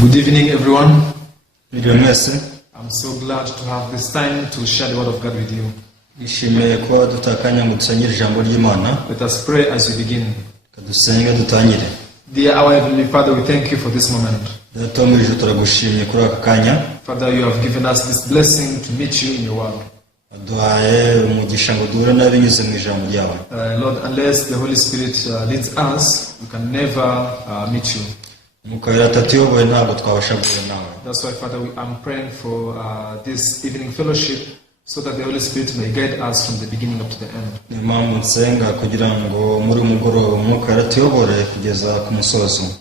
Good evening, everyone. I'm so glad to have this time to share the word of God with you. Let us pray as we begin. Dear our Heavenly Father, we thank you for this moment. Father, you have given us this blessing to meet you in your word. Lord, unless the Holy Spirit leads us, we can never meet you. That's why, Father, I'm praying for this evening fellowship so that the Holy Spirit may guide us from the beginning up to the end.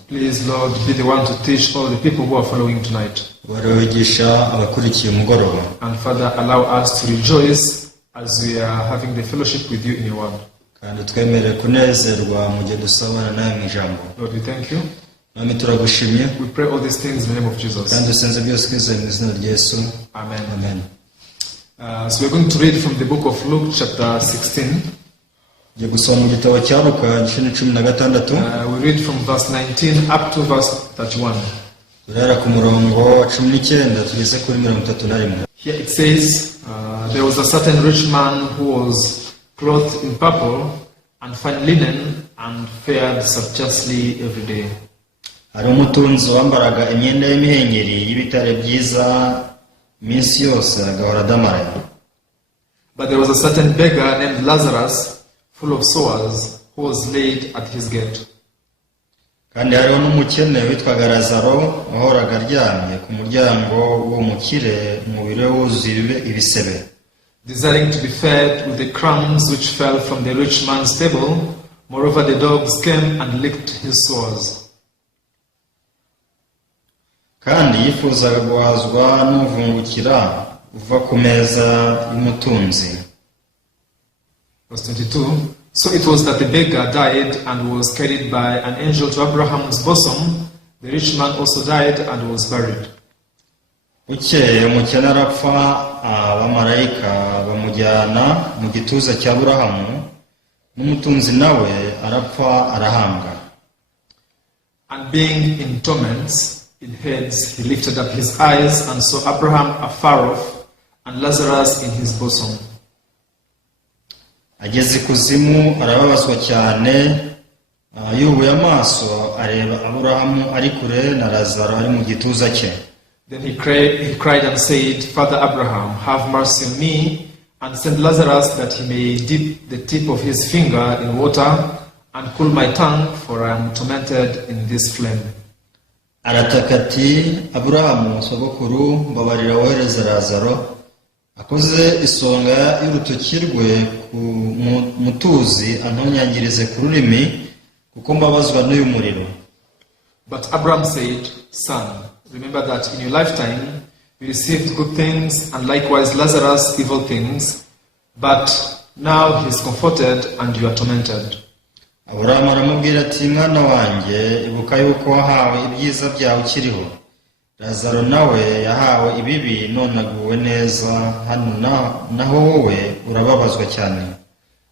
Please, Lord, be the one to teach all the people who are following tonight. And Father, allow us to rejoice as we are having the fellowship with you in your word. Lord, we thank you. We pray all these things in the name of Jesus. Amen. Amen. So we're going to read from the book of Luke, chapter 16. We read from verse 19 up to verse 31. Here it says, there was a certain rich man who was clothed in purple and fine linen and fared sumptuously every day. Hari umutunzi wambaraga imyenda y'imihengeri y'ibitare byiza minsi yose agahora adamaraye. But there was a certain beggar named Lazarus, full of sores, who was laid at his gate. Kandi hariho n'umukene witwaga Lazaro wahoraga aryamye ku muryango w'umukire umubiri we wuzuye ibisebe. Desiring to be fed with the crumbs which fell from the rich man's table, moreover the dogs came and licked his sores. Kandi yifuzaga guhazwa n'uvungukira uva ku meza y'umutunzi. Verse 22. So it was that the beggar died and was carried by an angel to Abraham's bosom. The rich man also died and was buried. Bukeye umukene arapfa, abamarayika bamujyana mu gituza cya Aburahamu, n'umutunzi nawe arapfa arahambwa. And being in torments, in Hades, he lifted up his eyes and saw Abraham afar off and Lazarus in his bosom. Ageze ikuzimu arababazwa cyane, yubuye amaso areba Aburahamu ari kure na Lazaro ari mu gituza cye. Then he cried and said, Father Abraham, have mercy on me and send Lazarus that he may dip the tip of his finger in water and cool my tongue, for I am tormented in this flame. Arataka ati, Aburahamu sogokuru mbabarira wohereze Lazaro akoze isonga y'urutoki rwe ku mutuzi antonyangirize ku rurimi kuko mbabazwa n'uyu muriro. But Abraham said, Son, remember that in your lifetime you received good things, and likewise Lazarus evil things, but now he is comforted and you are tormented. Aburahamu aramubwira ati, mwana wanjye ibuka yuko wahawe ibyiza byawe ukiriho, Lazaro nawe yahawe ibibi none aguwe neza, hano naho wowe urababazwa cyane.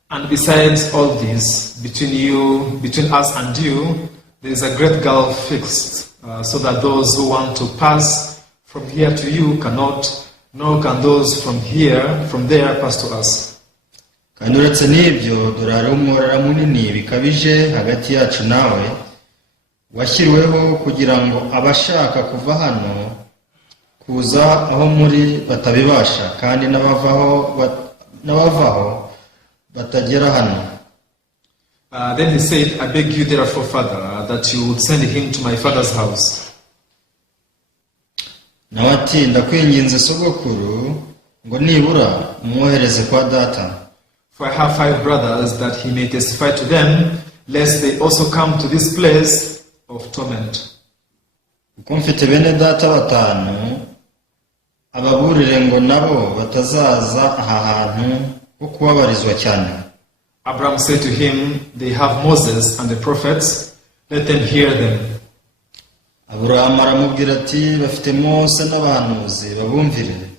And besides all this, between us and you, there is a great gulf fixed, so that those who want to pass from here to you cannot, nor can those from there pass to us. Kandi uretse n'ibyo dore hari umworera munini bikabije hagati yacu nawe, washyiriweho kugira ngo abashaka kuva hano kuza aho muri batabibasha, kandi n'abavaho batagera hano. Then he said, I beg you therefore, Father, that you would send him to my father's house. Nawe ati, ndakwinginze sogokuru ngo nibura umwohereze kwa data. For I have 5 brothers, that he may testify to them, lest they also come to this place of torment. Kuko mfite bene data batanu, ababurire ngo nabo batazaza aha hantu ho kubabarizwa cyane. Abraham said to him, they have Moses and the prophets, let them hear them. Aburahamu aramubwira ati, bafite Mose n'abahanuzi babumvire.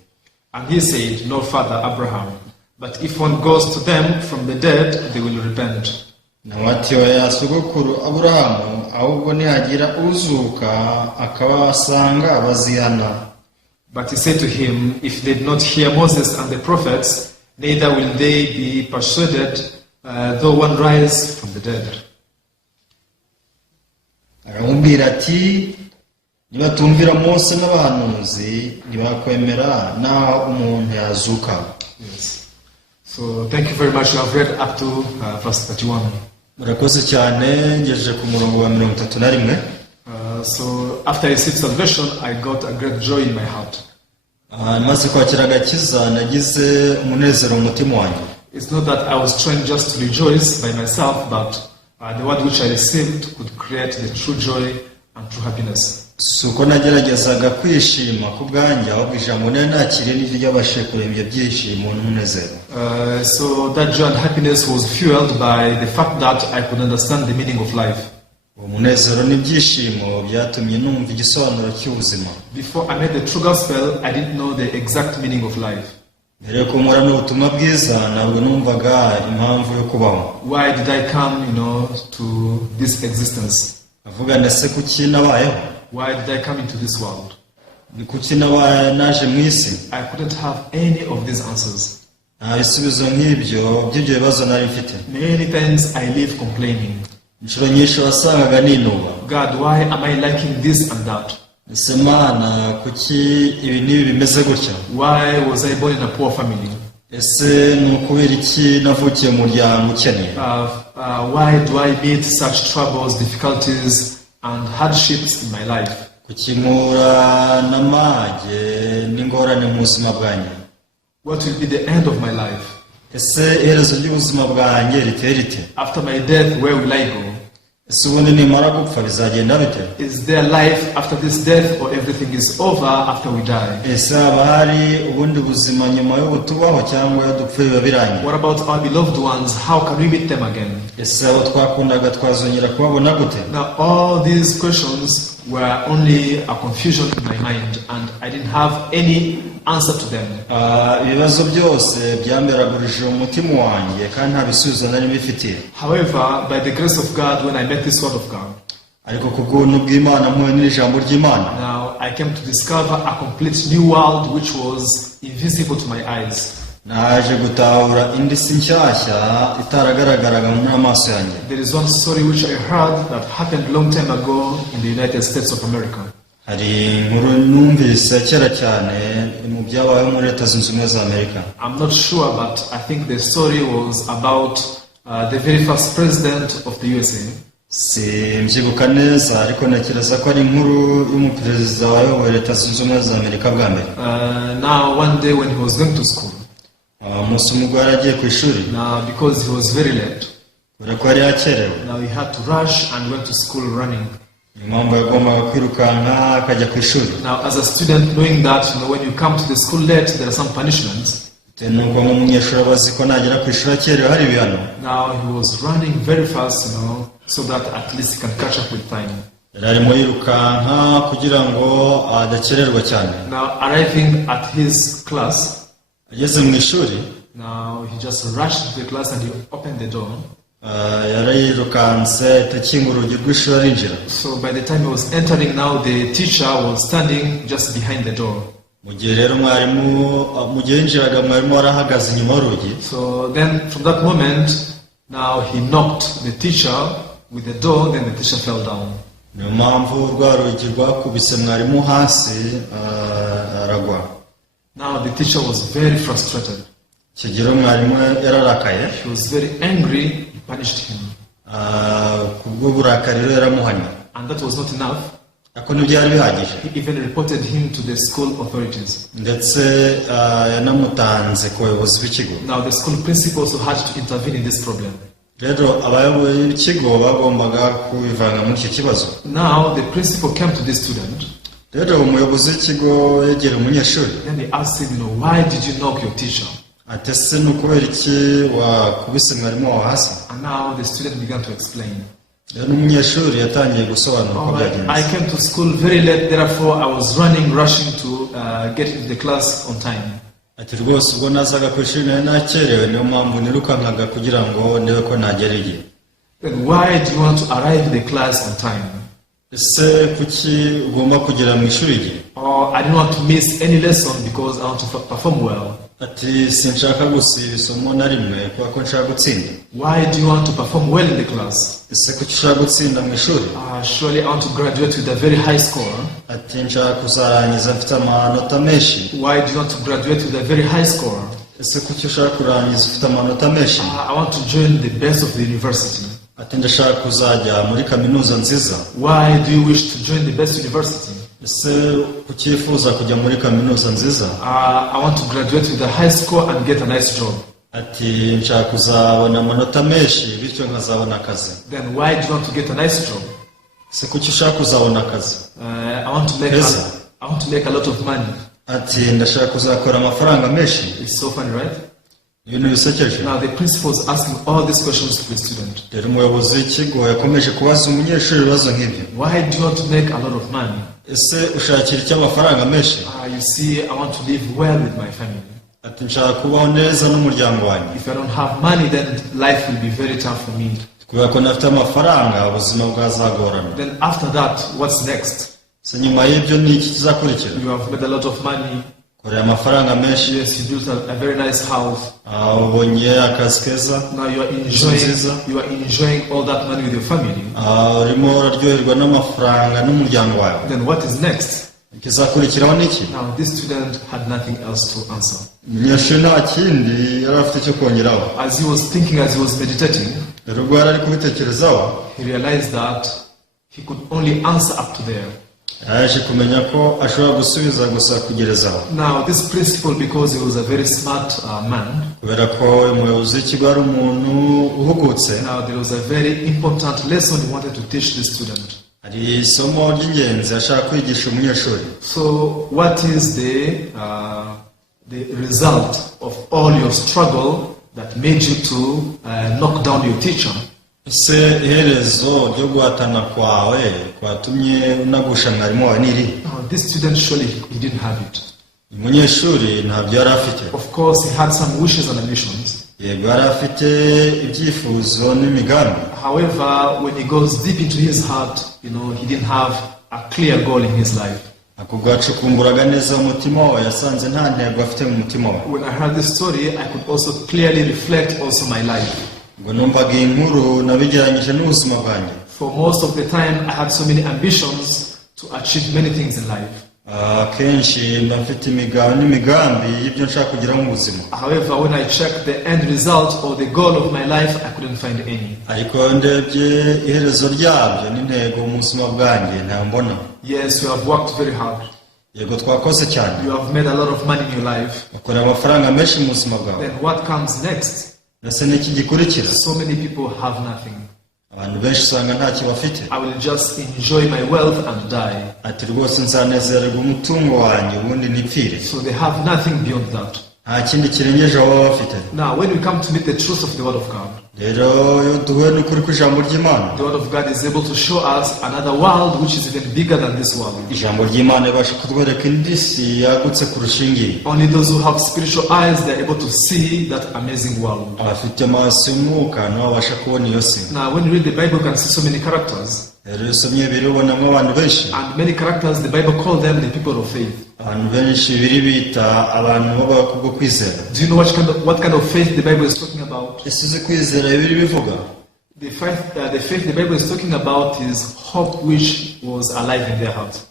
And he said, no, Father Abraham, but if one goes to them from the dead, they will repent. nawe ati oya sogokuru Aburahamu, ahubwo nihagira uzuka akabasanga bazihana. But he said to him, if they did not hear Moses and the prophets, neither will they be persuaded, though one rise from the dead. Aramubwira ati nibatumvira Mose n'abahanuzi ntibakwemera naho umuntu yazuka. Yes. So thank you very much. You have read up to verse 31. Murakoze cyane ngejeje ku murongo wa 31. So after I received salvation, I got a great joy in my heart. Maze kwakira agakiza nagize umunezero mu mutima wanjye. It's not that I was trying just to rejoice by myself, but the word which I received could create the true joy and true happiness. Suko nageragezaga kwishima ku bwanjye, ahubwo ijambo nakiriye niryo ryabashije kurema ibyishimo n'umunezero. So that joy and happiness was fueled by the fact that I could understand the meaning of life. Umunezero n'ibyishimo byatumye numva igisobanuro cy'ubuzima. Before I met the true gospel, I didn't know the exact meaning of life. Mbere ko nkora n'ubutumwa bwiza ntabwo numvaga impamvu yo kubaho. Why did I come, to this existence? Avuga ndetse kuki nabayeho? Why did I come into this world? Ni kuki naje mu isi? I couldn't have any of these answers. Nta bisubizo nk'ibyo by'ibyo bibazo nari mfite. Many times I live complaining. Inshuro nyinshi wasangaga ninuba. God, why am I liking this and that? Ese Mana kuki ibi n'ibi bimeze gutya? Why was I born in a poor family? Ese ni ukubera iki navukiye mu muryango ukennye? Why do I meet such troubles, difficulties, and hardships in my life? Kuki nkura n'amage n'ingorane mu buzima bwanjye? What will be the end of my life? Ese iherezo ry'ubuzima bwanjye riteye rite? After my death, where will I go? Ese ubundi nimara gupfa bizagenda bite? Is there life after this death, or everything is over after we die? Ese haba hari ubundi buzima nyuma yo tubaho cyangwa iyo dupfuye biba birangiye? What about our beloved ones? How can we meet them again? Ese abo twakundaga twazongera kubabona gute? Now all these questions were only a confusion in my mind, and I didn't have any answer to them. Ibibazo byose byamberagurije umutima wanjye kandi nta bisubizo nari bifitiye. However, by the grace of God, when I met this word of God, ariko ku bw'ubuntu bw'Imana mpuye n'ijambo ry'Imana, now I came to discover a complete new world which was invisible to my eyes. naje gutahura indi si nshyashya itaragaragaraga mu amaso yanjye. There is one story which I heard that happened long time ago in the United States of America. hari inkuru numvise kera cyane mu byabayeho muri Leta Zunze Ubumwe za Amerika. I'm not sure, but I think the story was about the very first president of the USA. Simbyibuka neza ariko ntekereza ko ari inkuru y'umuperezida wayoboye Leta Zunze Ubumwe za Amerika bwa mbere. Now one day when he was going to school, umunsi umwe yaragiye ku ishuri. Now because he was very late, kubera ko yari yakerewe, now he had to rush and went to school running. impamvu yagombaga kwirukanka akajya ku ishuri. Now as a student, knowing that when you come to the school late, there are some punishments. nuko nk'umunyeshuri abazi ko nagera ku ishuri akerewe hari ibihano. Now he was running very fast, so that at least he can catch up with time. yari arimo yirukanka kugira ngo adakererwa cyane. Now arriving at his class, ageze mu ishuri, now he just rushed to the class and he opened the door. yarayirukanse atakingura urugi rw'ishuri arinjira. So by the time he was entering, now the teacher was standing just behind the door. mu gihe rero mu gihe yinjiraga mwarimu warahagaze inyuma y'urugi. So then from that moment, now he knocked the teacher with the door, then the teacher fell down. niyo mpamvu rwa rugi rwakubise mwarimu hasi aragwa. Now the teacher was very frustrated. kigero mwarimu yararakaye. He was very angry. He punished him. kubwo burakari rero yaramuhanye. And that was not enough. ako ntibyari bihagije. He even reported him to the school authorities. ndetse yanamutanze ku bayobozi b'ikigo. Now the school principal also had to intervene in this problem. rero abayobozi b'ikigo bagombaga kubivanga muri icyo kibazo. Now the principal came to this student. rero umuyobozi w'ikigo yegera umunyeshuri. Then he asked him, why did you knock your teacher? ati ese ni ukubera iki wakubise mwarimu wawe hasi? And now the student began to explain. rero umunyeshuri yatangiye gusobanura uko byagenze. I came to school very late, therefore I was rushing to get into the class on time. ati rwose ubwo nazaga ku ishuri nari nakerewe, niyo mpamvu nirukankaga kugira ngo ndebe ko nagera igihe. then why do you want to arrive at the class on time? ese kuki ugomba kugera mu ishuri igihe? Or I don't want to miss any lesson because I want to perform well. ati sinshaka gusiba isomo na rimwe kubera ko nshaka gutsinda. Why do you want to perform well in the class? ese kuki ushaka gutsinda mu ishuri? Surely I want to graduate with a very high score. ati nshaka kuzarangiza mfite amanota menshi. Why do you want to graduate with a very high score? ese kuki ushaka kurangiza ufite amanota menshi? I want to join the best of the university. ati ndashaka kuzajya muri kaminuza nziza. Why do you wish to join the best university? ese kuki wifuza kujya muri kaminuza nziza? I want to graduate with a high score and get a nice job. ati nshaka kuzabona amanota menshi bityo nkazabona akazi. Then why do you want to get a nice job? ese kuki ushaka kuzabona akazi? I want to make a lot of money. ati ndashaka kuzakora amafaranga menshi. It's so funny, right? ibintu bisekeje. Now the principal is asking all these questions to the student. rero umuyobozi w'ikigo yakomeje kubaza umunyeshuri ibibazo nk'ibyo. Why do you want to make a lot of money? ese ushakira iki amafaranga menshi? You see, I want to live well with my family. ati nshaka kubaho neza n'umuryango wanjye. If I don't have money, then life will be very tough for me. kubera ko ntafite amafaranga ubuzima bwazagorana. Then after that, what's next? se nyuma y'ibyo ni iki kizakurikira? You have made a lot of money. korera amafaranga menshi. Yes, you built a very nice house. ubonye akazi keza. Now you are enjoying all that money with your family. urimo uraryoherwa n'amafaranga n'umuryango wawe. Then what is next? ikizakurikiraho ni iki? Now this student had nothing else to answer. umunyeshuri nta kindi yari afite cyo kongeraho. As he was thinking, as he was meditating, rero ubwo yari ari kubitekerezaho, he realized that he could only answer up to there. yaje kumenya ko ashobora gusubiza gusa kugerezaho. Now this principal, because he was a very smart man, kubera ko umuyobozi w'ikigo ari umuntu uhugutse, now there was a very important lesson he wanted to teach the student. hari isomo ry'ingenzi ashaka kwigisha umunyeshuri. So what is the result of all your struggle that made you to knock down your teacher? ese iherezo ryo guhatana kwawe kwatumye unagusha mwarimu wawe ni irihe? This student, surely he didn't have it. umunyeshuri ntabyo yari afite. Of course, he had some wishes and ambitions. yego yari afite ibyifuzo n'imigambi. However, when he goes deep into his heart, he didn't have a clear goal in his life. ako gacukumburaga neza umutima we, yasanze nta ntego afite mu mutima we. When I heard this story, I could also clearly reflect also my life. ngo numvaga inkuru nabigeranyije n'ubuzima bwanjye. For most of the time, I had so many ambitions to achieve many things in life. kenshi mba mfite imigabo n'imigambi y'ibyo nshaka kugeraho mu buzima. However, when I checked the end result or the goal of my life, I couldn't find any. ariko ndebye iherezo ryabyo n'intego mu buzima bwanjye nta mbona. Yes, you have worked very hard. yego twakoze cyane. You have made a lot of money in your life. ukorera amafaranga menshi mu buzima bwawe. Then what comes next? ndetse n'iki gikurikira? So many people have nothing. abantu benshi usanga ntacyo bafite. I will just enjoy my wealth and die. ati rwose nzanezererwa umutungo wanjye ubundi nipfire. So they have nothing beyond that. nta kindi kirengeje aho baba bafite. Now, when we come to meet the truth of the Word of God, rero iyo duhuye n'ukuri kw'ijambo ry'Imana, the Word of God is able to show us another world which is even bigger than this world. ijambo ry'Imana ribasha kutwereka indi si yagutse kurusha iyi. Only those who have spiritual eyes, they are able to see that amazing world. abafite amaso y'umwuka nibo babasha kubona iyo si. Now, when you read the Bible, you can see so many characters. rero iyo usomye bibiri ubonamo abantu benshi. And many characters, the Bible calls them the people of faith. abantu benshi biri bita abantu baba kubwo kwizera. Do you know what kind of faith the Bible is talking about? ese uzi kwizera biri bivuga? The faith the Bible is talking about is hope which was alive in their hearts.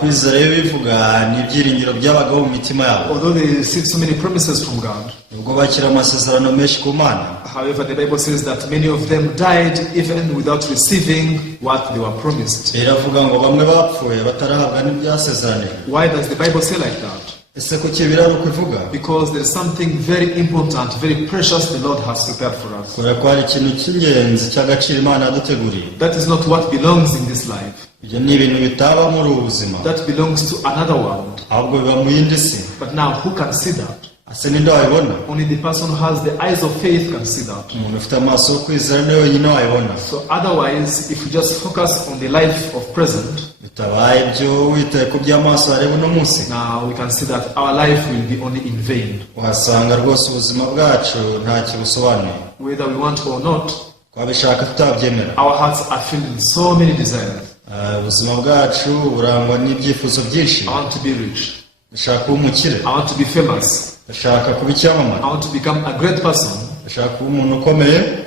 kwizera iyo bivuga ni ibyiringiro byabagaho mu mitima yabo. Although they received so many promises from God, ubwo bakira amasezerano menshi ku Mana, however, the Bible says that many of them died even without receiving what they were promised. biravuga ngo bamwe bapfuye batarahabwa n'ibyasezeranijwe. Why does the Bible say like that? ese kuki biri uko ivuga? Because there is something very important, very precious the Lord has prepared for us. kubera ko hari ikintu cy'ingenzi cy'agaciro Imana yaduteguriye. That is not what belongs in this life. ibyo ni ibintu bitaba muri ubu buzima, That belongs to another world. ahubwo biba mu yindi si. But now, who can see that? ese ninde wabibona? Only the person who has the eyes of faith can see that. umuntu ufite amaso yo kwizera niwe wenyine wabibona. So otherwise, if we just focus on the life of present, bitabaye ibyo witaye ku by'amaso areba uno munsi, now we can see that our life will be only in vain. uhasanga rwose ubuzima bwacu ntacyo busobanuye. Whether we want or not, twabishaka tutabyemera. Our hearts are filled with so many desires. Ubuzima bwacu burangwa n'ibyifuzo byinshi. I want to be rich. Ndashaka kuba umukire. I want to be famous. Ndashaka kuba icyamamare. I want to become a great person. Ndashaka kuba umuntu ukomeye.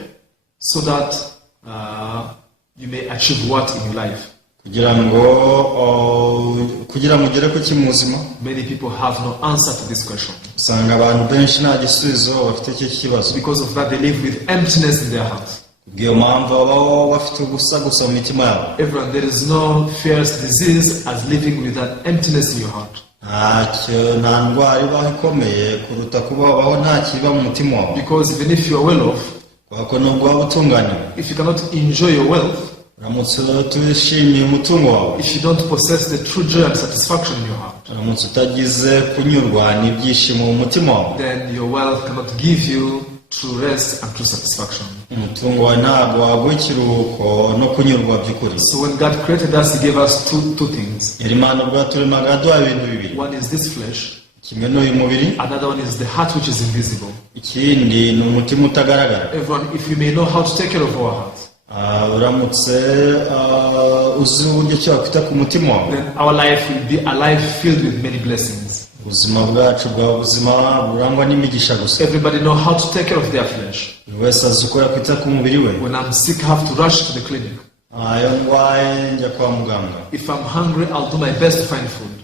So that you may achieve what in your life? kugira ngo ugere ku kimuzima. Many people have no answer to this question. Usanga abantu benshi nta gisubizo bafite iki kibazo. Because of that they live with emptiness in their hearts. Kubw'iyo mpamvu babaho bafite ubusa gusa mu mitima yabo. Everyone, there is no fierce disease as living with an emptiness in your heart. Nta ndwara ibaho ikomeye kuruta kubaho nta kiba mu mutima wawe. Because even if you are well off, kuko nubwo waba utunganiwe, if you cannot enjoy your wealth, uramutse utishimiye umutungo wawe, if you don't possess the true joy and satisfaction in your heart, uramutse utagize kunyurwa n'ibyishimo mu mutima wawe, then your wealth cannot give you true rest and true satisfaction. umutungo wawe ntabwo waguha ikiruhuko no kunyurwa by'ukuri. So when God created us, He gave us two things. Imana ubwo yaturemaga yaduhaye ibintu bibiri. One is this flesh. Kimwe n'uyu mubiri. Another one is the heart which is invisible. Ikindi ni umutima utagaragara. Everyone, if we may know how to take care of our hearts, uramutse uzi uburyo ki wakwita ku mutima wawe, then our life will be a life filled with many blessings. ubuzima bwacu bwa buzima burangwa n'imigisha gusa. Everybody know how to take care of their flesh. Buri wese azi uko yakwita ku mubiri we. When I'm sick, I have to rush to the clinic. Iyo ndwaye njya kwa muganga. If I'm hungry, I'll do my best to find food.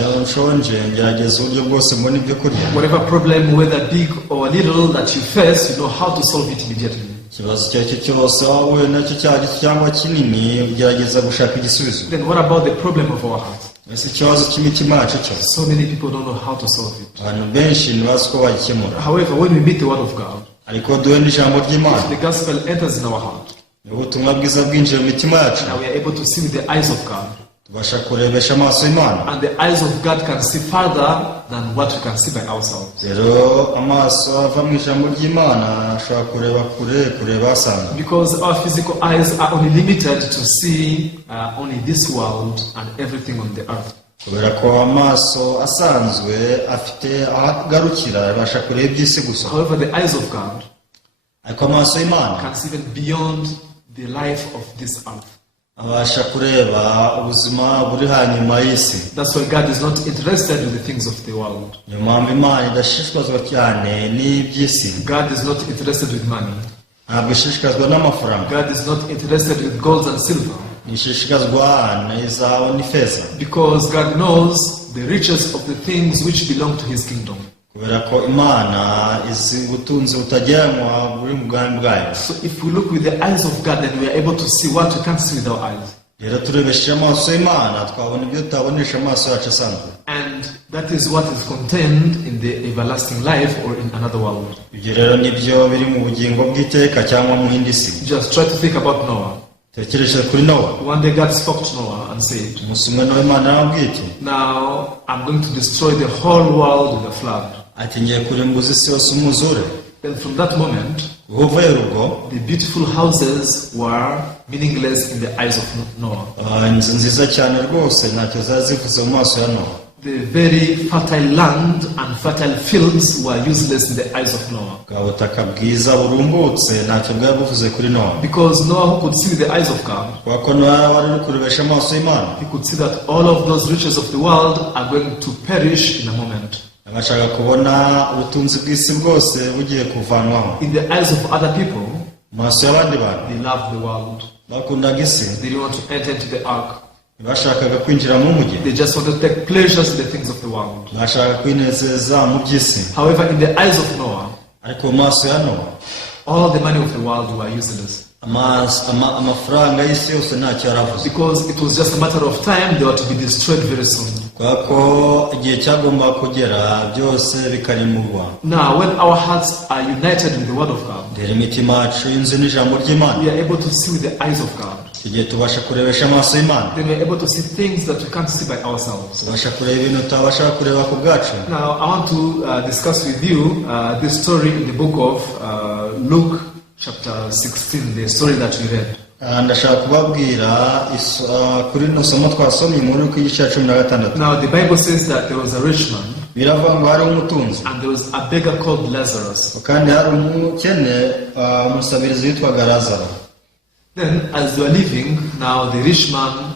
Iyo nshonje ngerageza uburyo bwose mbona ibyo kurya. Whatever problem, whether big or little, that you face, you know how to solve it immediately. Ikibazo icyo ari cyo cyose waba uhuye nacyo cyangwa kinini, ugerageza gushaka igisubizo. Then what about the problem of our heart? Ese ikibazo cy'imitima yacu cyo? So many people don't know how to solve it. Abantu benshi ntibazi uko bagikemura. However, when we meet the word of God, ariko duhe n'ijambo ry'Imana, the gospel enters in our heart, ubutumwa bwiza bwinjiye mu mitima yacu, now we are able to see with the eyes of God. tubasha kurebesha amaso y'Imana. And the eyes of God can see further than what we can see by ourselves. Rero amaso ava mu ijambo ry'Imana ashobora kureba kure, kureba asanzwe. Because our physical eyes are only limited to see only this world and everything on the earth. Kubera ko amaso asanzwe afite aho agarukira, abasha kureba iby'isi gusa. However, the eyes of God ariko amaso y'Imana can see even beyond the life of this earth. abasha kureba ubuzima buri hanyuma y'isi. That's why God is not interested in the things of the world. Niyo mpamvu Imana idashishikazwa cyane n'iby'isi. God is not interested with money. Ntabwo ishishikazwa n'amafaranga. God is not interested with gold and silver. Ishishikazwa n'izahabu n'ifeza. Because God knows the riches of the things which belong to His kingdom. Kubera ko Imana izi ubutunzi butagereranywa buri mu bwami bwayo. So if we look with the eyes of God, then we are able to see what we can't see with our eyes. Rero turebesheje amaso y'Imana twabona ibyo tutabonesha amaso yacu asanzwe. And that is what is contained in the everlasting life or in another world. Ibyo rero nibyo biri mu bugingo bw'iteka cyangwa mu yindi si. Just try to think about Noah. Tekereje kuri Nowa. One day God spoke to Noah and said, umunsi umwe Nowa Imana yaramubwiye iti, now I'm going to destroy the whole world with a flood. ati ngiye kurimbuza isi yose umwuzure. Then from that moment, the beautiful houses were meaningless in the eyes of Noah. inzu nziza cyane rwose ntacyo zazivuze mu maso ya Nowa. The very fertile land and fertile fields were useless in the eyes of Noah. Ubutaka bwiza burumbutse ntacyo bwari buvuze kuri Nowa. Because Noah, who could see with the eyes of God, kuko Nowa wari kurebesha amaso y'Imana, he could see that all of those riches of the world are going to perish in a moment. abashaka kubona ubutunzi bw'isi bwose bugiye kuvanwaho. In the eyes of other people, maso y'abandi bantu, they loved the world. bakundaga isi. They didn't want to enter into the ark. bashakaga kwinjira mu mujyi. They just wanted to take pleasures in the things of the world. bashaka kwinezeza mu by'isi. However, in the eyes of Noah, ariko maso ya Nowa, all the money of the world were useless. amafaranga y'isi yose ntacyo yaravuze. Because it was just a matter of time, they were to be destroyed very soon. Kuko igihe cyagomba kugera byose bikarimurwa. Now, when our hearts are united with the word of God, rero imitima yacu yunze n'ijambo ry'Imana, we are able to see with the eyes of God. igihe tubasha kurebesha amaso y'Imana, Then we are able to see things that we can't see by ourselves. tubasha kureba ibintu tutabasha kureba ku bwacu. Now, I want to discuss with you this story in the book of Luke chapter 16, the story that we read. ndashaka kubabwira kuri no somo twasomye muri ku gice cya 16. Now the Bible says that there was a rich man biravuga ngo hari umutunzi and there was a beggar called Lazarus. kandi hari umukene umusabirizi witwaga Lazaro. Then as they were living, now the rich man,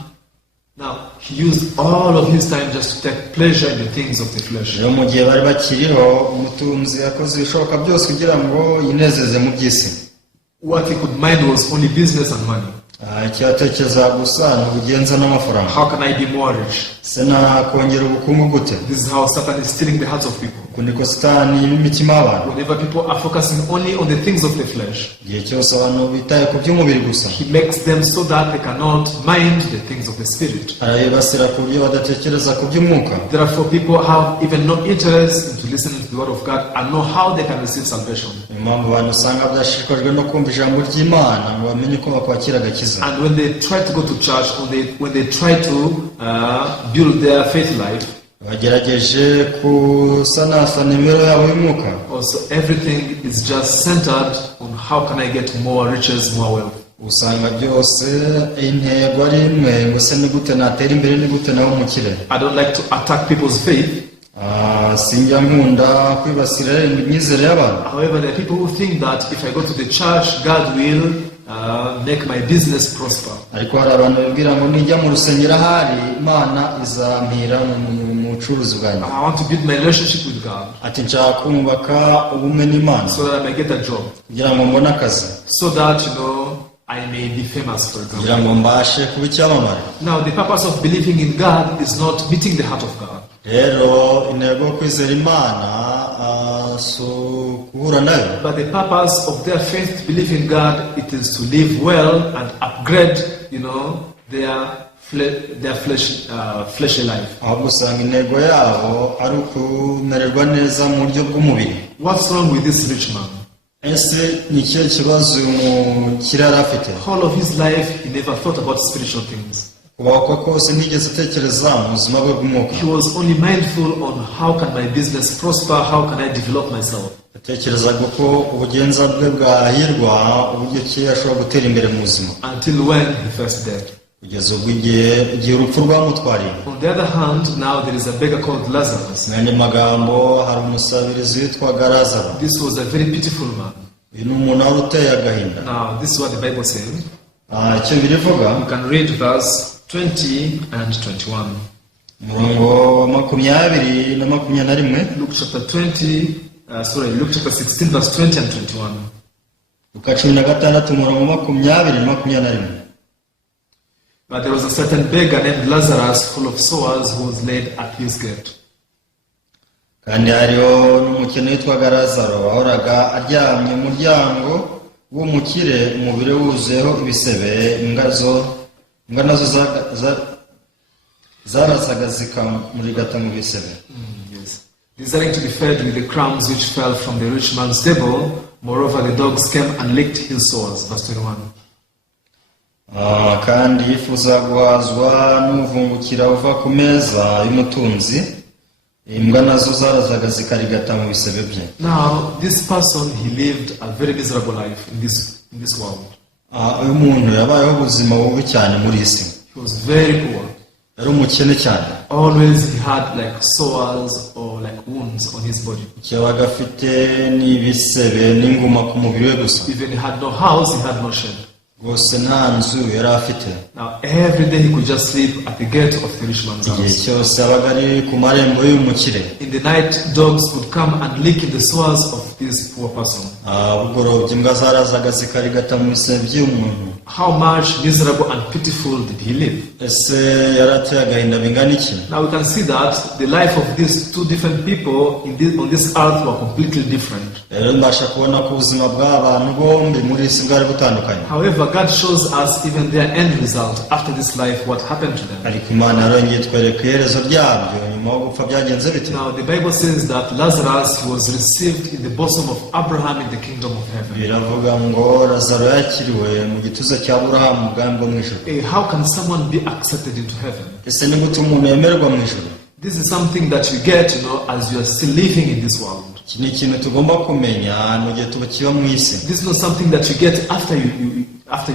now he used all of his time just to take pleasure in the things of the flesh. rero mu gihe bari bakiriho umutunzi yakoze ibishoboka byose kugira ngo yinezeze mu by'isi. What he could mind was only business and money. icyatekereza gusa ni ubugenza n'amafaranga. How can I be more rich? se nakongera ubukungu gute? This is how Satan is stealing the hearts of people. kuniko Satani n'imitima y'abantu. Whenever people are focusing only on the things of the flesh, igihe cyose abantu bitaye ku by'umubiri gusa, he makes them so that they cannot mind the things of the spirit. arabibasira ku byo badatekereza ku by'umwuka. Therefore, people have even no interest into listening to the word of God and know how they can receive salvation. impamvu abantu usanga badashishikajwe no kumva ijambo ry'Imana ngo bamenye ko bakwakira agakiza. And when they try to go to church, when they try to build their faith life, bagerageje kusanasana imibereho yabo y'umwuka, also everything is just centered on how can I get more riches, more wealth. usanga byose intego ari imwe ngo se ni gute natera imbere, ni gute naho umukire. I don't like to attack people's faith. sinjya nkunda kwibasira imyizere y'abantu. However, there are people who think that if I go to the church, God will make my business prosper. ariko hari abantu babwira ngo nijya mu rusengero ahari Imana izampira mu bucuruzi bwanjye. I want to build my relationship with God ati nshaka kubaka ubumwe n'Imana so that I may get a job, kugira ngo mbone akazi, so that I may be famous, for kugira example. ngo mbashe kuba icyamamare. Now, the purpose of believing in God is not meeting the heart of God. rero intego yo kwizera Imana si guhura nayo, But the purpose of their faith to believe in God, it is to live well and upgrade, their fleshy life. ahubwo usanga intego yabo ari ukumererwa neza mu buryo bw'umubiri. What's wrong with this rich man? ese ni ikihe kibazo umukire yari afite? All of his life, he never thought about spiritual things. kubaho kwe kose ntigeze atekereza mu buzima bwe bw'umwuka. He was only mindful on how can my business prosper, how can I develop myself. yatekerezaga ko ubugenza bwe bwahirwa, uburyo ki ashobora gutera imbere mu buzima, Until when he first died. kugeza ubwo igihe urupfu rwamutwariye. On the other hand, now there is a beggar called Lazarus. mu yandi magambo hari umusabirizi witwaga Lazaro. This was a very pitiful man. uyu ni umuntu wari uteye agahinda. Now, this is what the Bible says. icyo birivuga, You can read verse 20 and 21. umurongo wa 20 na 21. Luke chapter 16 verse 20 and 21. Luka 16 umurongo wa 20 na 21. But there was a certain beggar named Lazarus, full of sores, who was laid at his gate. kandi hariho n'umukene witwaga Lazaro wahoraga aryamye mu muryango w'umukire, umubiri wuzuyeho ibisebe, imbwa nazo zarasaga zikamurigata mu bisebe. Yes. Desiring to be fed with the crumbs which fell from the rich man's table, moreover the dogs came and licked his sores. Verse 21. kandi yifuza guhazwa n'uvungukira uva ku meza y'umutunzi, imbwa nazo zarazaga zikarigata mu bisebe bye. Now, this person, he lived a very miserable life in this world. uyu muntu yabayeho ubuzima bubi cyane muri iyi si. He was very poor. yari umukene cyane. Always he had like sores or like wounds on his body. yabaga afite n'ibisebe n'inguma ku mubiri we gusa. Even he had no house, he had no shed. rwose nta nzu yari afite. Now every day he could just sleep at the gate of the rich man's igihe house. cyose yabaga ari ku marembo y'umukire. In the night, dogs would come and lick in the sores of this poor person. bugorobye imbwa zarazaga zikarigata mu bisebe by'umuntu. How much miserable and pitiful did he live? ese yari ateye agahinda bingana iki? Now we can see that the life of these two different people on this earth were completely different. rero mbasha kubona ko ubuzima bw'abantu bombi muri iyi si bwari butandukanye. However, God shows us even their end result after this life, what happened to them. ariko Imana yarongeye twereka iherezo ryabyo nyuma yo gupfa byagenze bite. Now the Bible says that Lazarus was received in the bosom of Abraham in the kingdom of heaven. biravuga ngo Lazaro yakiriwe mu gituza cya Aburahamu mu bwami bwo mu ijuru. How can someone be accepted into heaven? ese ni gute umuntu yemererwa mu ijuru? This is something that you get, as you are still living in this world. iki ni ikintu tugomba kumenya mu gihe tuba kiba mu isi. This is not something that you get after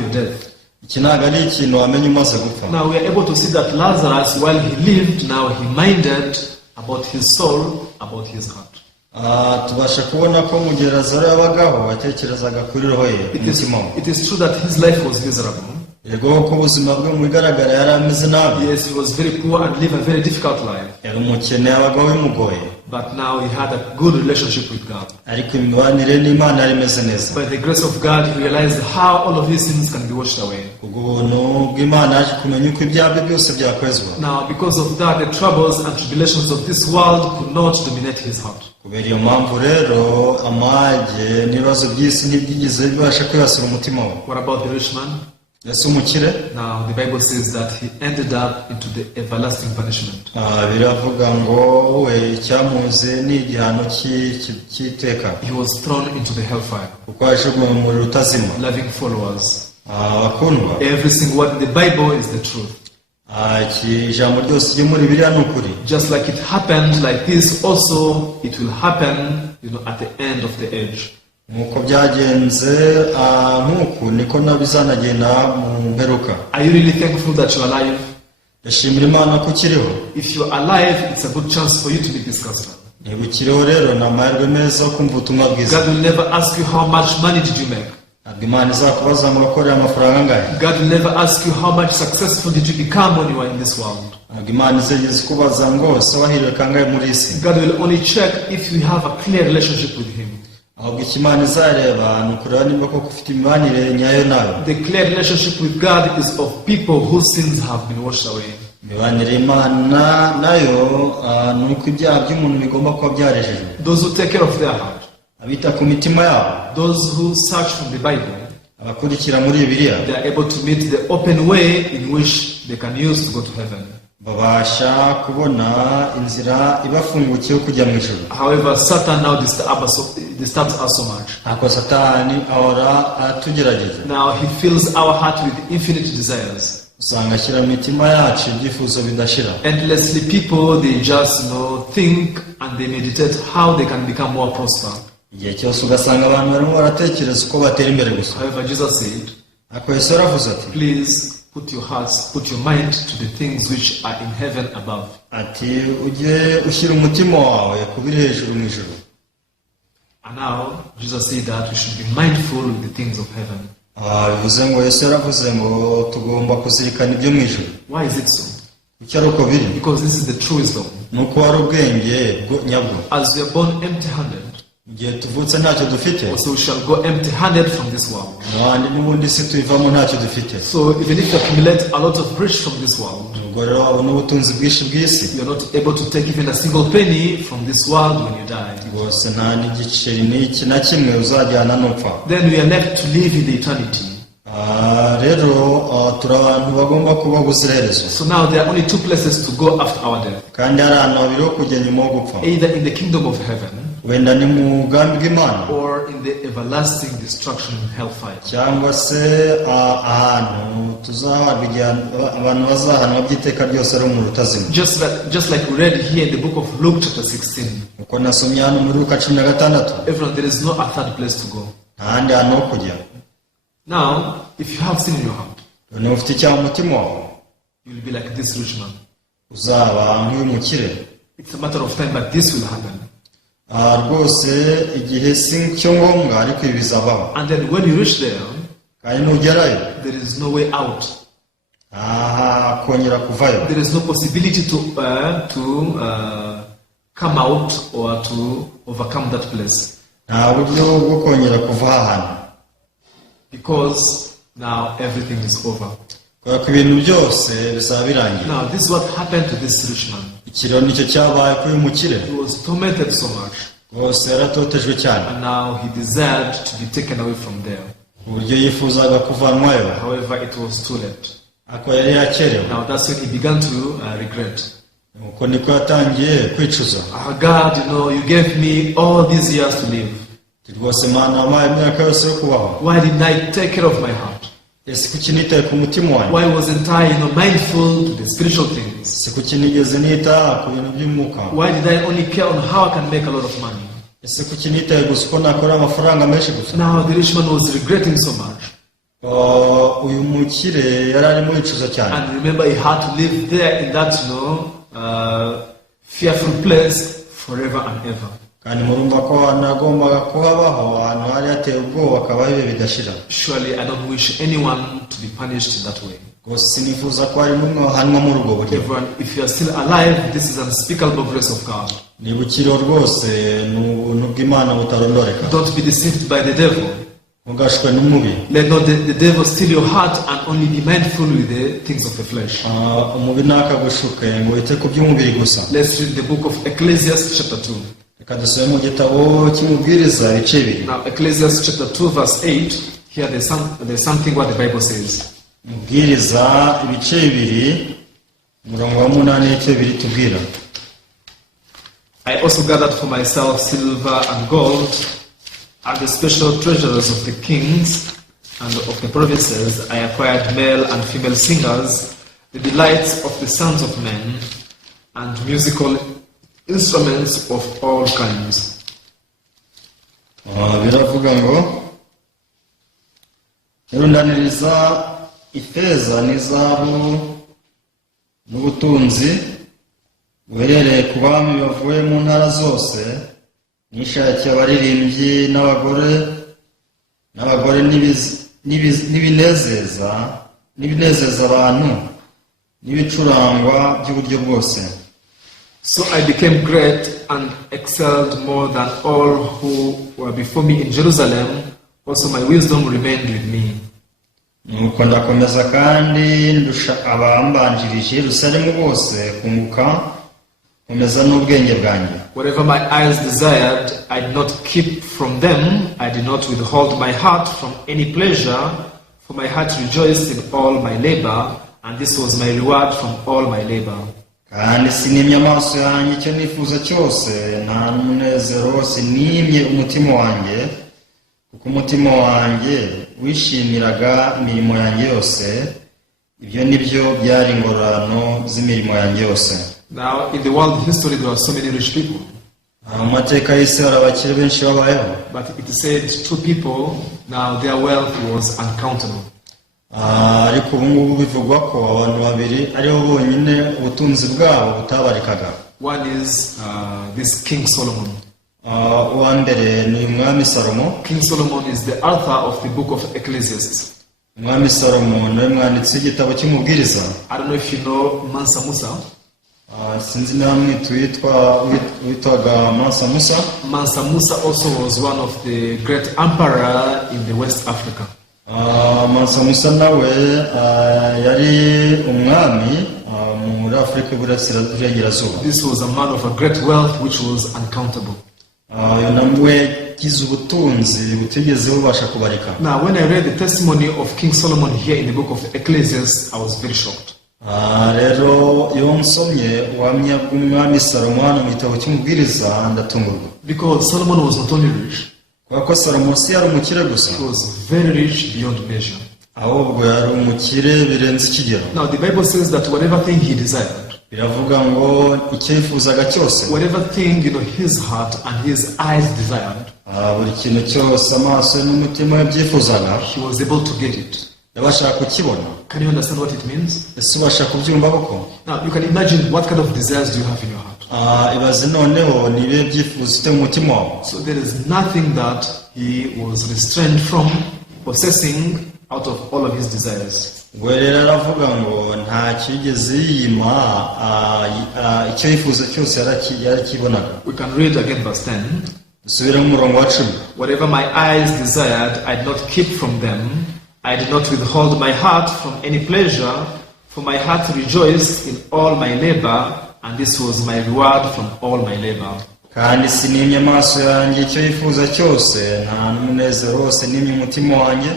your death. iki ntabwo ari ikintu wamenya umaze gupfa. Now we are able to see that Lazarus, while he lived, now he minded about his soul, about his heart. Tubasha kubona ko mu gihe Lazaro yabagaho atekerezaga kuri roho ye, umutima we. It is true that his life was miserable. Yego ko ubuzima bwe mu bigaragara yari ameze nabi. Yes, he was very poor and lived a very difficult life. Yari umukene, yabagaho bimugoye. But now he had a good relationship with God. Ariko imibanire n'Imana yari imeze neza. By the grace of God, he realized how all of his sins can be washed away. Ubuntu bw'Imana yaje kumenya uko ibyaha bye byose byakwezwa. Now, because of that, the troubles and tribulations of this world could not dominate his heart. Kubera iyo mpamvu rero amage n'ibibazo by'isi ntibyigeze bibasha kwibasira umutima we. What about the rich man? Ese umukire? Now, the Bible says that he ended up into the everlasting punishment. Biravuga ngo we cyamuze ni igihano cy'iteka. He was thrown into the hellfire. Kuko yashyizwe mu muriro utazima. Loving followers. Bakundwa. Every single word in the Bible is the truth. Ijambo ryose ryo muri Bibiliya ni ukuri. Just like it happened like this, also it will happen, at the end of the age. Nuko byagenze nkuko niko nabizanagenda mu mperuka. Are you really thankful that you are alive? Ndashimira Imana ko ukiriho. If you are alive, it's a good chance for you to meet this gospel. Niba ukiriho rero ni amahirwe meza yo kumva ubutumwa bwiza. God will never ask you how much money did you make. Ntabwo Imana izakubaza ngo wakoreye amafaranga angahe. God will never ask you how much successful did you become when you were in this world. Ntabwo Imana izigeze kubaza ngo se wahiriwe kangahe muri isi. God will only check if you have a clear relationship with Him. Ahubwo icyo Imana izareba ni ukureba niba koko ufite imibanire nyayo nawe. The clear relationship with God is of people whose sins have been washed away. Imibanire Imana nayo ni uko ibyaha by'umuntu bigomba kuba byarejejwe. Those who take care of their heart. Abita ku mitima yabo. Those who search from the Bible. Abakurikira muri Bibiliya. They are able to meet the open way in which they can use to go to heaven. Babasha kubona inzira ibafungukiye kujya mu ijuru. However, Satan now disturbs us so much. Ako Satani ahora atugerageza. Now he fills our heart with infinite desires. Usanga ashyira mu mitima yacu ibyifuzo bidashira. Endlessly people, they just think and they meditate how they can become more prosperous. Igihe cyose ugasanga abantu barimo baratekereza uko batera imbere gusa. However, Jesus said, ako Yesu yaravuze ati, please put your mind to the things which are in heaven above. Ati ujye ushyira umutima wawe kubiri hejuru mu ijuru. And now Jesus said that we should be mindful of the things of heaven. Bivuze ngo Yesu yaravuze ngo tugomba kuzirikana ibyo mu ijuru. Why is it so? Uko biri. Because this is the true wisdom. Nuko ari ubwenge nyabwo. As we are born empty-handed, igihe tuvutse ntacyo dufite. So we shall go empty-handed from this world. N'ubundi si tuyivamo ntacyo dufite. So even if you accumulate a lot of rich from this world, ubwo rero wabona ubutunzi bwinshi bw'isi. You are not able to take even a single penny from this world when you die. Rwose nta n'igiceri n'iki na kimwe uzajyana n'upfa. Then we are left to live in the eternity. Rero turi abantu bagomba kuba ubuziraherezo. So now there are only two places to go after our death. Kandi hari ahantu habiri ho kujya nyuma yo gupfa. Either in the kingdom of heaven, wenda ni mu bwami bw'Imana, or in the everlasting destruction in hellfire. Cyangwa se ahantu tuzahabwa abantu bazahanwa by'iteka ryose ari mu rutazima. Just like we read here in the book of Luke chapter 16. Uko nasomye hano muri Luka 16. Everyone, there is no a third place to go. Ahandi hantu ho kujya. Now, if you have sin in your heart, ni ufite icyaha mu mutima wawe, you will be like this rich man. Uzaba nk'uyu mukire. It's a matter of time, but this will happen. Rwose igihe si cyo ngombwa ariko ibi bizabaho. And then when you reach there, kandi nugerayo, there is no way out. Kongera kuvayo. There is no possibility to come out or to overcome that place. Nta buryo bwo kongera kuva ahantu. Because now everything is over. Kubera ko ibintu byose bizaba birangiye. Now this is what happened to this rich man. Ikiro nicyo cyabaye kuri uyu mukire. He was tormented so much. Rwose yaratotejwe cyane. And now he desired to be taken away from there. Uburyo yifuzaga kuvanwayo. However, it was too late. Ako yari yakerewe. Now that's when he began to regret. Uko niko yatangiye kwicuza. God, you gave me all these years to live. Rwose Mana wampaye imyaka yose yo kubaho. Why didn't I take care of my heart? Ese kuki nitaye ku mutima wanjye? Why wasn't I, mindful to the spiritual things? Ese kuki nigeze nita ku bintu by'umwuka? Why did I only care on how I can make a lot of money? Ese kuki nitaye gusa ko nakora amafaranga menshi gusa? Now the rich man was regretting so much. uyu mukire yari arimo yicuza cyane. And remember, he had to live there in that, fearful place forever and ever. Kandi murumva ko anagombaga kuhabaho ahantu hari hateye ubwoba akabaho ibihe bidashira. Surely I don't wish anyone to be punished in that way. Sinifuza ko hari n'umwe wahanwa muri ubwo buryo. Everyone, if you are still alive, this is unspeakable grace of God. Niba ukiriho rwose ni ubuntu bw'Imana butarondoreka. Don't be deceived by the devil. Ntugashwe n'umubi. Let not the devil steal your heart and only be mindful with the things of the flesh. Umubi nakagushuke ngo wite ku by'umubiri gusa. Let's read the book of Ecclesiastes chapter 2. Reka dusome mu gitabo cy'umubwiriza ibice bibiri. Now Ecclesiastes chapter 2 verse 8, here there's something what the Bible says. Mubwiriza ibice bibiri umurongo wa 8 ibice bibiri tubwira. I also gathered for myself silver and gold and the special treasures of the kings and of the provinces. I acquired male and female singers, the delights of the sons of men, and musical instruments of all kinds. Biravuga ngo irundaniriza ifeza n'izahabu n'ubutunzi buherereye ku bami bavuye mu ntara zose, n'ishaki abaririmbyi n'abagore n'ibinezeza abantu n'ibicurangwa by'uburyo bwose. So I became great and excelled more than all who were before me in Jerusalem. Also my wisdom remained with me. Nuko ndakomeza kandi ndusha abambanjirije Yerusalemu bose kunguka komeza n'ubwenge bwanjye. Whatever my eyes desired, I did not keep from them. I did not withhold my heart from any pleasure, for my heart rejoiced in all my labor, and this was my reward from all my labor. Kandi sinimye amaso yanjye icyo nifuza cyose, nta n'umunezero wose nimye umutima wanjye, kuko umutima wanjye wishimiraga imirimo yanjye yose. Ibyo nibyo byari ingororano z'imirimo yanjye yose. Now, in the world history, there are so many rich people. But it is said two people, now their wealth was uncountable. ariko ubu ngubu bivugwa ko abantu babiri ariho bonyine ubutunzi bwabo butabarikaga. One is this King Solomon. Uwa mbere ni umwami Salomo. King Solomon is the author of the book of Ecclesiastes. Umwami Salomo ni umwanditsi w'igitabo cy'umubwiriza. I don't know if you know Mansa Musa. Sinzi namwe witwaga Mansa Musa. Mansa Musa also was one of the great emperor in the West Africa. Mansa Musa nawe yari umwami muri Afrika y'Uburasirazuba. This was a man of a great wealth which was uncountable. Namwe kizu ubutunzi butigeze bubasha kubarika. Now when I read the testimony of King Solomon here in the book of Ecclesiastes, I was very shocked. Rero iyo nsomye ubuhamya bw'umwami Salomo hano mu gitabo cy'umubwiriza ndatungurwa. Because Solomon was not only rich, kuko Salomo si yari umukire gusa, he was very rich beyond measure. ahubwo yari umukire birenze ikigero. Now the Bible says that whatever thing he desired, biravuga ngo icyo yifuzaga cyose, whatever thing his heart and his eyes desired, buri kintu cyose amaso n'umutima we byifuzaga, he was able to get it. yabashaka kukibona. Can you understand what it means? Ese ubasha kubyumva koko? Now you can imagine what kind of desires do you have in your heart. Ibaze noneho ni ibihe byifuzo ufite mu mutima wawe. So there is nothing that he was restrained from possessing out of all of his desires. Rero aravuga ngo nta kigeze yima icyo yifuza cyose yarakibonaga. We can read again verse 10. Dusubire mu murongo wa 10. Whatever my eyes desired, I did not keep from them. I did not withhold my heart from any pleasure, for my heart rejoiced in all my labor, and this was my reward from all my labor. Kandi sinimye amaso yanjye icyo yifuza cyose, nta n'umunezero wose nimye umutima wanjye,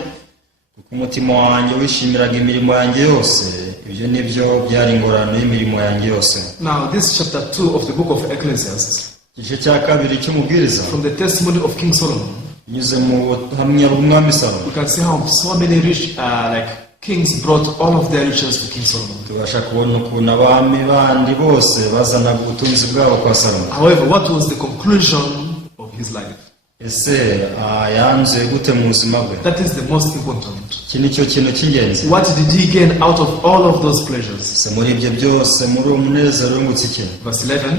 kuko umutima wanjye wishimiraga imirimo yanjye yose. Ibyo nibyo byari ingororano y'imirimo yanjye yose. Now this chapter 2 of the book of Ecclesiastes, igice cya kabiri cy'umubwiriza, from the testimony of King Solomon, nyuze mu buhamya bw'umwami Salomo, we can see how so many rich kings brought all of their riches to King Solomon. tubasha kubona ukuntu abami bandi bose bazanaga ubutunzi bwabo kwa Salomo. However, what was the conclusion of his life? ese yanze gute mu buzima bwe? That is the most important. Iki ni cyo kintu cy'ingenzi. What did he gain out of all of those pleasures? Se muri ibyo byose, muri uwo munezero yungutse iki? Verse 11.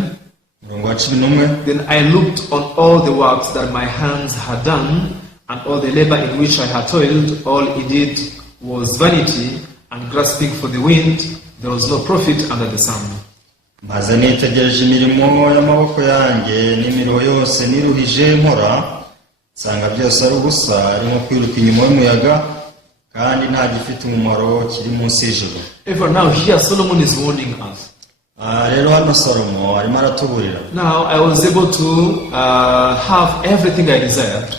Murongo wa 11. Then I looked on all the works that my hands had done, and all the labor in which I had toiled, all indeed was vanity and grasping for the wind. There was no profit under the sun. Maze nitegereje imirimo y'amaboko yanjye n'imiruho yose niruhije nkora, nsanga byose ari ubusa, ari nko kwiruka inyuma y'umuyaga, kandi nta gifite umumaro kiri munsi y'ijuru. Ever now here Solomon is warning us. Rero hano Salomo arimo aratuburira. Now I was able to have everything I desired.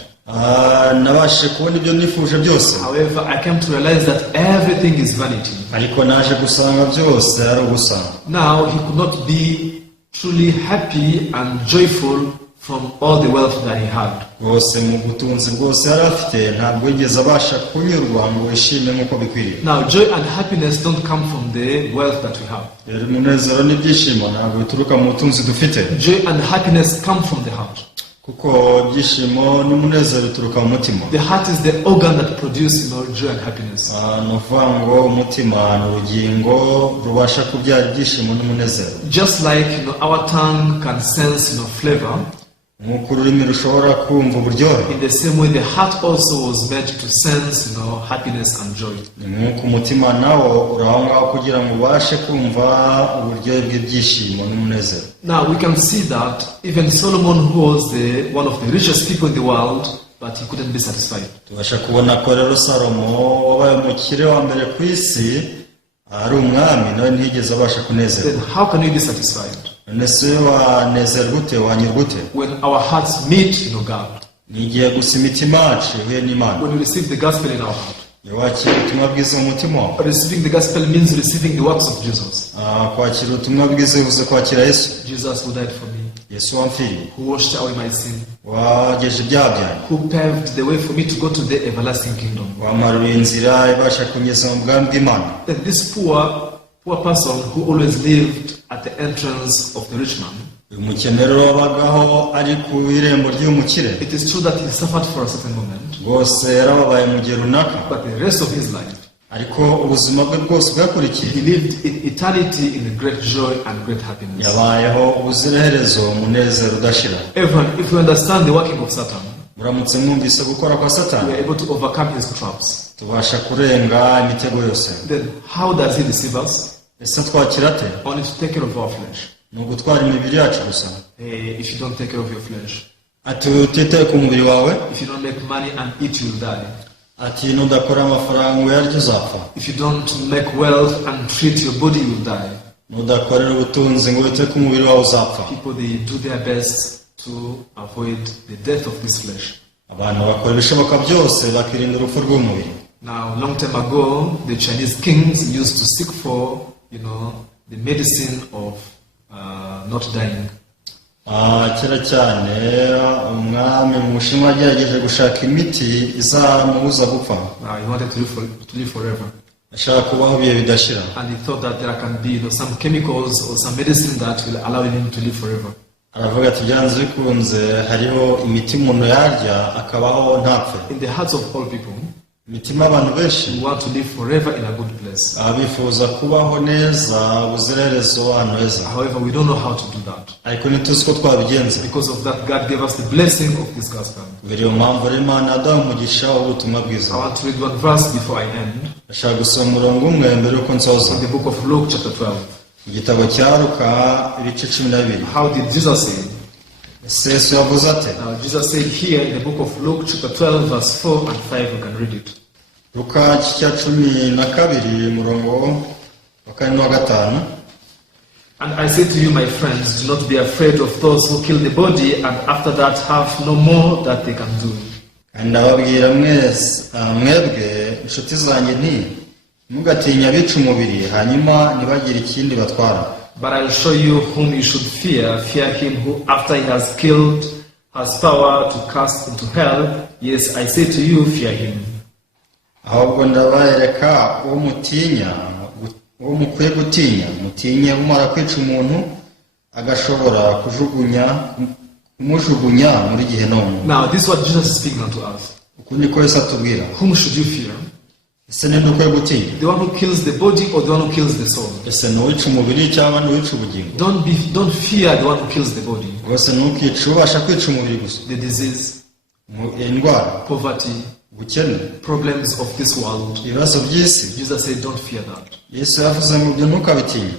Nabashe kubona ibyo nifuje byose. However, I came to realize that everything is vanity. Ariko naje gusanga byose ari ubusa. Now he could not be truly happy and joyful from all the wealth that he had. Bwose mu butunzi bwose yari afite ntabwo yigeze abasha kunyurwa ngo yishime nk'uko bikwiriye. Now joy and happiness don't come from the wealth that we have. Rero umunezero n'ibyishimo ntabwo bituruka mu butunzi dufite. Joy and happiness come from the heart. Kuko ibyishimo n'umunezero bituruka mu mutima. The heart is the organ that produces joy and happiness. Ni ukuvuga ngo umutima ni urugingo rubasha kubyara ibyishimo n'umunezero. Just like our tongue can sense flavor. Nk'uko ururimi rushobora kumva uburyohe. In the same way, the heart also was meant to sense, happiness and joy. Nk'uko umutima nawo uri aho ngaho kugira ngo ubashe kumva uburyohe bw'ibyishimo n'umunezero. Now we can see that even Solomon, who was one of the richest people in the world, but he couldn't be satisfied. Tubasha kubona ko rero Salomo wabaye umukire wa mbere ku isi, ari umwami nawe ntiyigeze abasha kunezerwa. Then how can we be satisfied? Nese wanezerwa gute, wanyurwa gute? When our hearts meet, God. Nigiye gusa imitima yacu ihuye n'Imana. When we receive the gospel in our heart. Wakira ubutumwa bwiza mu mutima wawe. Receiving the gospel means receiving the works of Jesus. Kwakira ubutumwa bwiza bivuze kwakira Yesu. Jesus who died for me. Yesu wamfiriye. Who washed away my sin. Wageje ibyaha byanjye. Who paved the way for me to go to the everlasting kingdom. Wamarura inzira ibasha kungeza mu bwami bw'Imana. Then this poor person who always lived at the entrance of the rich man. Umukenero wabagaho ari ku irembo ry'umukire. It is true that he suffered for a certain moment. Bwose yarababaye mu gihe runaka. But the rest of his life. Ariko ubuzima bwe bwose bwakurikiye. He lived in eternity in great joy and great happiness. Yabayeho ubuziraherezo umunezero udashira. Even if we understand the working of Satan, muramutse mwumvise gukora kwa Satani, we are able to overcome his traps. Tubasha kurenga imitego yose. Then how does he deceive us? Ese twakira te? Only to take care of our flesh. Ni ugutwara imibiri yacu gusa. If you don't take care of your flesh, ati utitaye ku mubiri wawe, if you don't make money and eat, you'll die. ati nudakora amafaranga uyarya uzapfa. If you don't make wealth and treat your body, you'll die. Nudakorera ubutunzi ngo wite ku mubiri wawe uzapfa. People, they do their best to avoid the death of this flesh. Abantu bakora ibishoboka byose bakirinda urupfu rw'umubiri. Now, long time ago, the Chinese kings used to seek for, the medicine of not dying. Kera cyane umwami mu Bushinwa yagerageje gushaka imiti izamubuza gupfa. He wanted to live forever. Ashaka kubaho ibihe bidashira. And he thought that there can be some chemicals or some medicine that will allow him to live forever. Aravuga ati byanze bikunze hariho imiti umuntu yarya akabaho ntapfe. In the hearts of all people, imitima abantu benshi want to live forever in a good place. Abifuza kubaho neza ubuziraherezo ahantu heza. However, we don't know how to do that. Ariko ntituzi ko twabigenza. Because of that, God gave us the blessing of this gospel. Biriyo mpamvu rero Imana yaduha umugisha w'ubutumwa bwiza. I want to read one verse before I end. Ashaka gusoma umurongo umwe mbere yuko nsoza. In the book of Luke chapter 12. Igitabo cya Luka ibice 12. How did Jesus say? Yesu yavuze ate? Jesus said here in the book of Luke chapter 12 verse 4 and 5, we can read it. Luka cya 12 murongo wa 4 na 5. And I say to you, my friends, do not be afraid of those who kill the body and after that have no more that they can do. Ndababwira mwebwe inshuti zanjye nti mugatinya abica umubiri hanyuma ntibagire ikindi batwara. But I'll show you whom you should fear. Fear him who after he has killed has power to cast into hell. Yes, I say to you, fear him. Ahubwo ndabayereka uwo mutinya, uwo mukwiye gutinya, mutinye umara kwica umuntu agashobora kumujugunya muri Gehinomu. Now, this is what Jesus is speaking unto us. Uku niko Yesu atubwira. Whom should you fear? Ese ninde ukwiye gutinya? The one who kills the body or the one who kills the soul? Ese n'uwica umubiri cyangwa n'uwica ubugingo? Don't fear the one who kills the body. Rwose ntukice ubasha kwica umubiri gusa. The disease, indwara, poverty, ubukene, problems of this world. ibibazo by'isi. Jesus said, don't fear that. Yesu yavuze ngo ibyo ntukabitinye.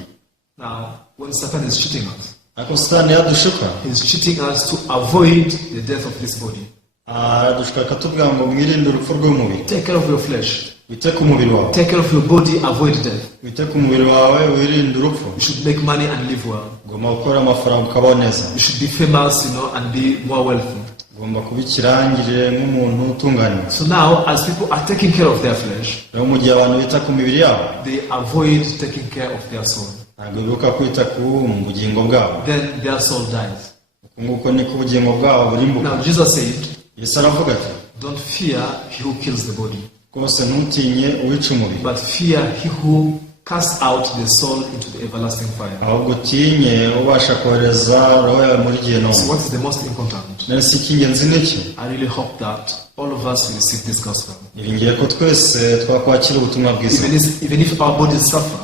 Now, when Satan is cheating us, ariko Satani yadushuka, he is cheating us to avoid the death of this body. aradushuka akatubwira ngo mwirinde urupfu rw'umubiri. Take care of your flesh. Wite ku mubiri wawe. Take care of your body, avoid death. Wite ku mubiri wawe wirinde urupfu. You should make money and live well. Ugomba gukora amafaranga ukabaho neza. You should be famous, and be more wealthy. Ugomba kuba ikirangirire nk'umuntu utunganye. So now, as people are taking care of their flesh, rero mu gihe abantu bita ku mibiri yabo, they avoid taking care of their soul. ntabwo bibuka kwita ku bugingo bwabo. Then their soul dies. uku nguko niko ubugingo bwabo burimbuka. Now Jesus said, Yesu aravuga ati, don't fear he who kills the body, rwose ntutinye uwica umubiri, but fear he who casts out the soul into the everlasting fire. ahubwo utinye ubasha kohereza roho yawe muri Gehinomu. So what is the most important? nese icy'ingenzi ni iki? I really hope that all of us will receive this gospel. Niringiye ko twese twakwakira ubutumwa bwiza. Even if our bodies suffer,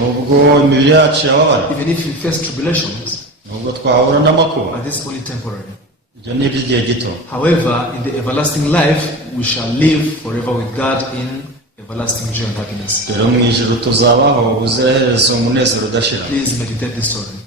nubwo imibiri yacu yababara, even if we face tribulations, nubwo twahura n'amakuba, but this is only temporary. ibyo ni iby'igihe gito. However, in the everlasting life, we shall live forever with God in everlasting joy and happiness. rero mu ijuru tuzabaho ubuziraherezo umunezero udashira. Please meditate this story.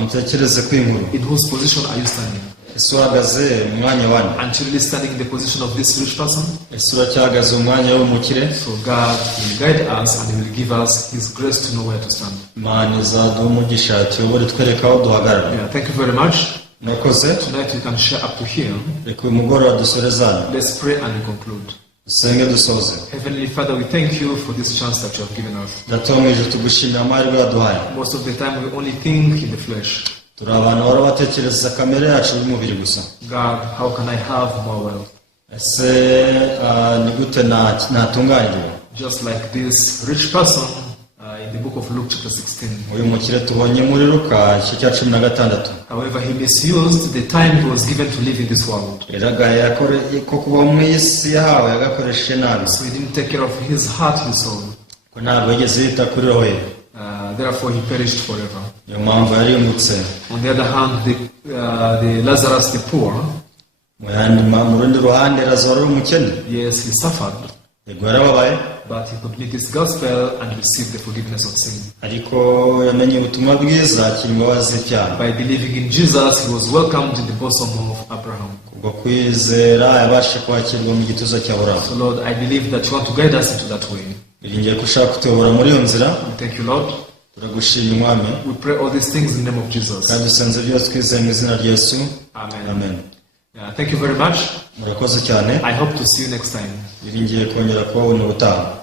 mutekereze ku inkuru. In whose position are you standing? ese uhagaze mu mwanya wanyu? Aren't you really standing in the position of this rich person? ese uracyahagaze mu mwanya w'umukire? So God will guide us and He will give us His grace to know where to stand. Imana izaduha umugisha tuyobore twereka aho duhagarara. Yeah, thank you very much. murakoze. Tonight we can share up to here. reka uyu mugoroba dusorezane. Let's pray and conclude. dusenge dusoze. Heavenly Father, we thank you for this chance that you have given us. data wo mu ijuru tugushimira amahirwe yaduhaye. Most of the time we only think in the flesh. turi abantu bahora batekereza kamere yacu y'umubiri gusa. God, how can I have more wealth? ese ni gute natunganirwa? Just like this rich person in the book of Luke chapter 16. uyu mukire tubonye muri Luka igice cya 16. However, he misused the time he was given to live in this world. yaragaye ko kuba mu isi yahawe yagakoresheje nabi. So he didn't take care of his heart, his soul. ko ntabwo yigeze yita kuri roho ye. Therefore, he perished forever. niyo mpamvu yarimutse. On the other hand, the Lazarus, the poor, mu rundi ruhande Lazaro ari umukene. yes, he suffered, yego yarababaye, but he could meet his gospel and receive the forgiveness of sin. ariko yamenye ubutumwa bwiza akira imbabazi z'ibyaha. By believing in Jesus, he was welcomed in the bosom of Abraham. kubwo kwizera yabashe kwakirwa mu gituza cya Aburahamu. So, Lord, I believe that you want to guide us into that way. biringiye ko ushaka kutuyobora muri iyo nzira. We thank you, Lord. turagushimira Umwami. We pray all these things in the name of Jesus. kandi dusenze byose twizeye mu izina rya Yesu. Amen. amen. Yeah, thank you very much. murakoze cyane. I hope to see you next time. biringiye kongera kubabona ubutaha.